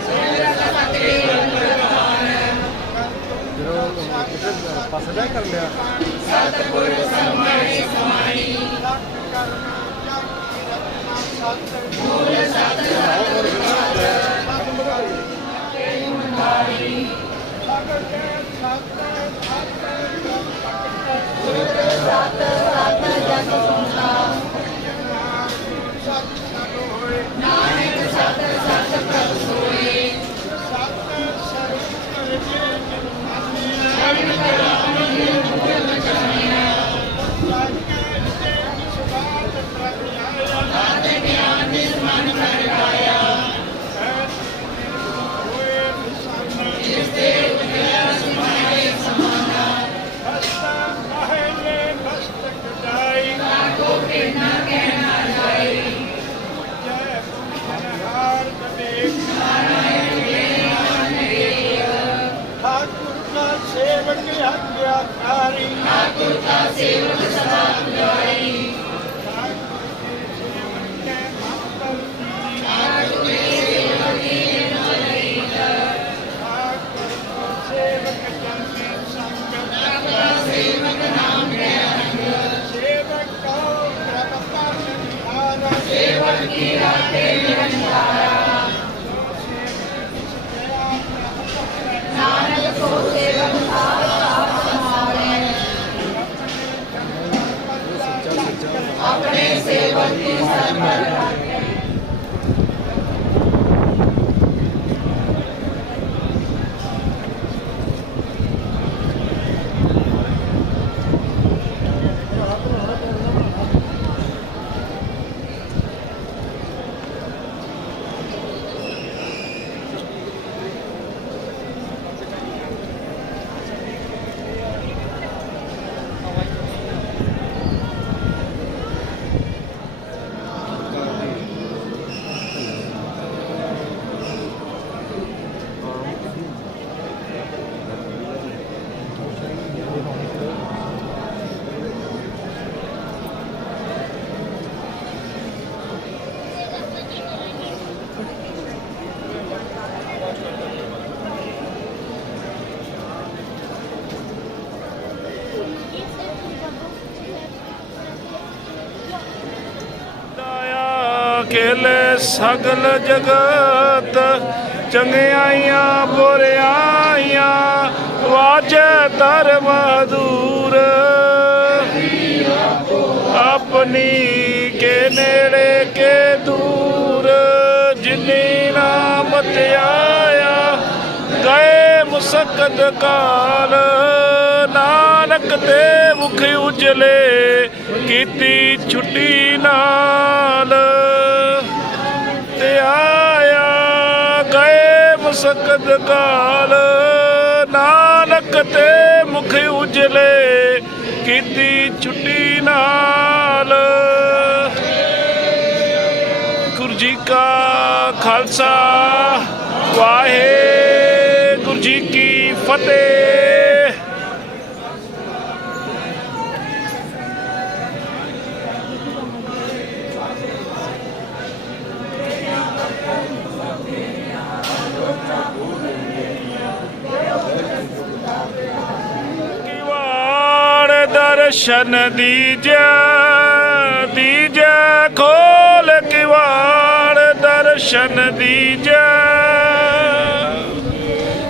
ਸਿਮਰਤ ਫਤਿਹ ਗੁਰਬਾਨ ਪਾਸਦਾ ਕਰ ਲਿਆ ਸਤਿਗੁਰ ਸਮਾਈ ਸਮਾਈ ਮੂਲ ਸਤ ਸਤ ਸਤ ਜਗ ਸੁਣਤਾ ਨਾਨਕ พุทธาสิวรุสมาตุโย ਸਗਲ ਜਗਤ, ਚੰਗਿਆਈਆਂ, ਬੁਰਿਆਈਆਂ, ਵਾਜੇ ਧਰਮ ਦੂਰ ਆਪਣੀ ਕੇ ਨੇੜੇ ਕੇ ਦੂਰ, ਜਿਨੀ ਨਾਮ ਧਿਆਇਆ, ਗਏ ਮੁਸਕਤ ਕਾਲ। ਨਾਨਕ ਤੇ ਮੁਖ ਉਜਲੇ, ਕੀਤੀ ਛੁੱਟੀ ਨਾ ਗਏ ਕਾਲ, ਨਾਨਕ ਤੇ ਮੁਖ ਉਜਲੇ, ਕੀਤੀ ਛੁੱਟੀ ਨਾਲ। ਗੁਰੂ ਜੀ ਕਾ ਖਾਲਸਾ, ਵਾਹਿਗੁਰੂ ਜੀ ਕੀ ਫਤਿਹ। ਦਰਸ਼ਨ ਦੀਜੈ ਦੀਜੈ ਖੋਲ ਕਿਵਾੜ, ਦਰਸ਼ਨ ਦੀਜੈ।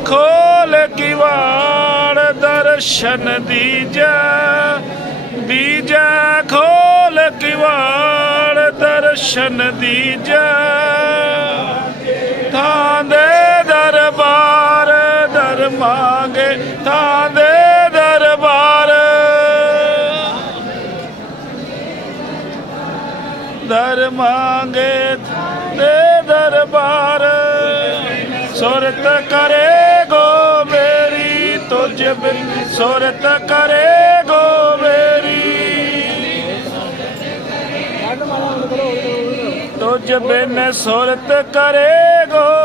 ਖੋਲ ਕਿਵਾੜ, ਦਰਸ਼ਨ ਦੀਜੈ ਦੀਜੈ ਖੋਲ ਕਿਵਾੜ, ਦਰਸ਼ਨ ਦੀਜੈ। ਥਾਂ ਦੇ ਦਰਬਾਰ, ਦਰ ਮੰਗੇ, ਥਾਂ ਦੇ ਦਰ ਮੰਗੇ ਤੇ ਦਰਬਾਰ। ਸੁਰਤ ਕਰੇ ਗੋ ਮੇਰੀ ਤੁਝ ਬਿਨ। ਸੁਰਤ ਕਰੇ ਗੋ ਮੇਰੀ। ਤੁਝ ਬਿਨ ਸੁਰਤ ਕਰੇ ਗੋ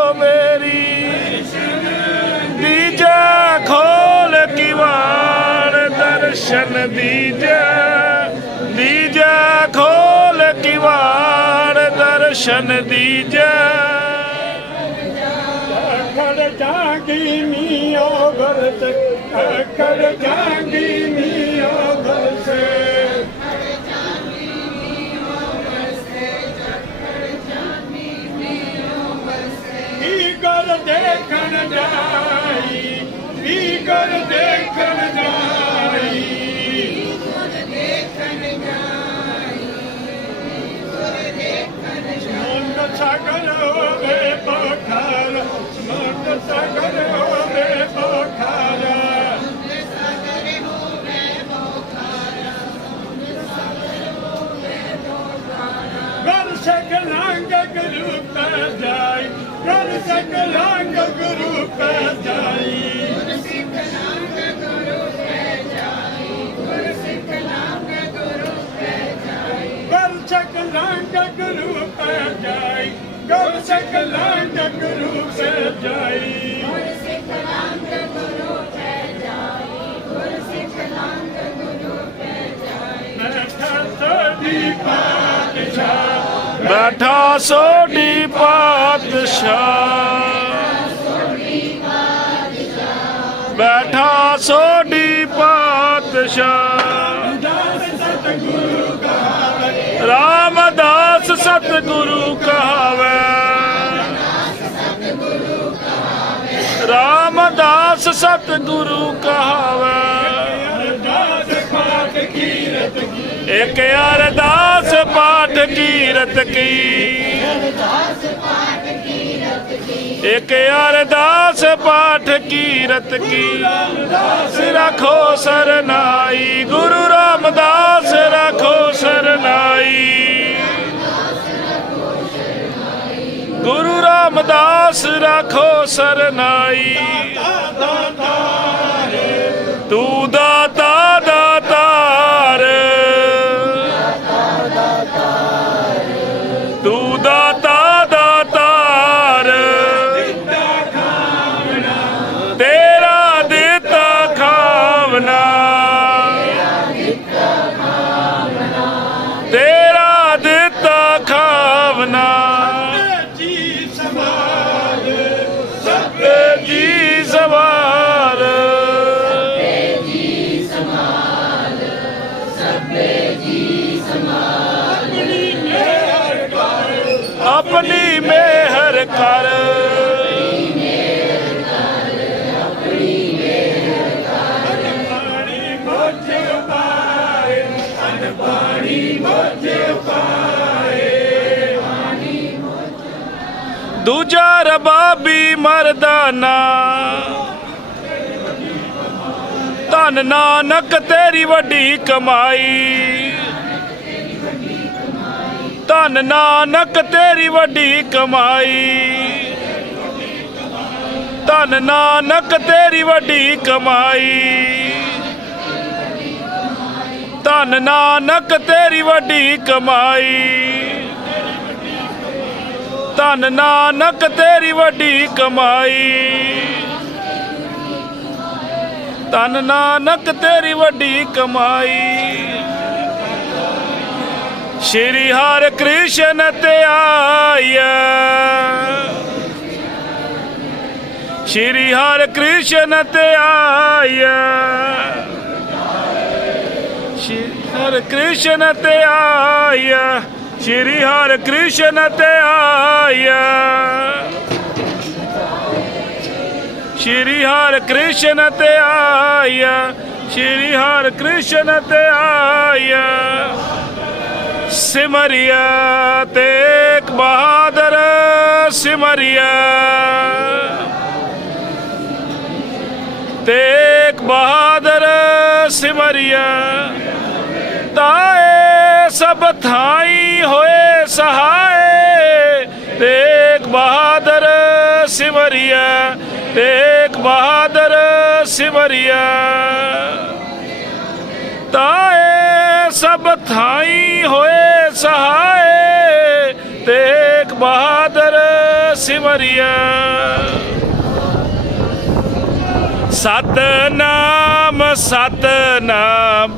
ਦਰਸ਼ਨ ਦੀਜਾ। ਅਖੜ ਜਾਂਗੀ ਨੀਓ ਘਰ ਤੇ ਅਖੜ ਜਾਂਗੀ ਨੀਓ ਸਕਲਾਂਗ ਗੁਰੂ ਪੈ ਜਾਈ। ਗਰ ਸਕਲਾਂਗ ਗੁਰੂ ਪੈ ਜਾਈ। ਬੈਠਾ ਸੋਢੀ ਪਾਤਸ਼ਾਹ। ਬੈਠਾ ਸੋਢੀ ਪਾਤਸ਼ਾਹ। ਬੈਠਾ ਸੋਢੀ ਪਾਤਸ਼ਾਹ। ਰਾਮਦਾਸ ਸਤਿਗੁਰੂ ਕਹਾਵੇ। ਰਾਮਦਾਸ ਸਤਿਗੁਰੂ ਕਹਾਵੇ। ਅਰਦਾਸ ਪਾਠ ਕੀਰਤ ਕੀ ਇੱਕ ਅਰਦਾਸ ਪਾਠ ਕੀਰਤ ਕੀ। ਇੱਕ ਅਰਦਾਸ ਪਾਠ ਕੀਰਤ ਕੀ? ਰੱਖੋ ਸਰਨਾਈ, ਗੁਰੂ ਰਾਮਦਾਸ ਰੱਖੋ ਸਰਨਾਈ। ਗੁਰੂ ਰਾਮਦਾਸ ਰੱਖੋ ਸਰਨਾਈ। ਤੂੰ ਦਾਤਾ ਦਾਤਾਰ ਦੂਜਾ ਰਬਾਬੀ ਮਰਦਾਨਾ ਧਨ ਨਾਨਕ ਤੇਰੀ ਵੱਡੀ ਕਮਾਈ। ਧਨ ਨਾਨਕ ਤੇਰੀ ਵੱਡੀ ਕਮਾਈ। ਧਨ ਨਾਨਕ ਤੇਰੀ ਵੱਡੀ ਕਮਾਈ। ਧਨ ਨਾਨਕ ਤੇਰੀ ਵੱਡੀ ਕਮਾਈ। ਧਨ ਨਾਨਕ ਤੇਰੀ ਵੱਡੀ ਕਮਾਈ। ਧਨ ਨਾਨਕ ਤੇਰੀ ਵੱਡੀ ਕਮਾਈ। ਸ਼੍ਰੀ ਹਰਿ ਕ੍ਰਿਸ਼ਨ ਤੇ ਆਇਆ ਸ਼੍ਰੀ ਹਰਿ ਕ੍ਰਿਸ਼ਨ ਤੇ ਆਇਆ ਸ਼੍ਰੀ ਹਰਿ ਕ੍ਰਿਸ਼ਨ ਤੇ ਆਇਆ ਸ਼੍ਰੀ ਹਰਿ ਕ੍ਰਿਸ਼ਨ ਤੇ ਆਇਆ। ਸ਼੍ਰੀ ਹਰਿ ਕ੍ਰਿਸ਼ਨ ਤੇ ਆਇਆ, ਸ਼੍ਰੀ ਹਰਿ ਕ੍ਰਿਸ਼ਨ ਤੇ ਆਇਆ। ਸਿਮਰਿਆ ਤੇਗ ਬਹਾਦਰ ਸਿਮਰਿਆ। ਬਹਾਦਰ ਸਿਮਰਿਆ। ਤਾ ਸਭ ਥਾਈ ਹੋਏ ਸਹਾਏ, ਤੇਗ ਬਹਾਦਰ ਸਿਮਰਿਆ ਤੇਗ ਬਹਾਦਰ ਸਿਮਰਿਆ ਤਾਏ ਸਭ ਥਾਈ ਹੋਏ ਸਹਾਏ, ਤੇਗ ਬਹਾਦਰ ਸਿਮਰਿਆ ਸਤਨਾਮ ਸਤਨਾਮ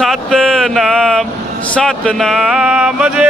ਸਤਨਾਮ ਸਤਨਾਮ ਜੇ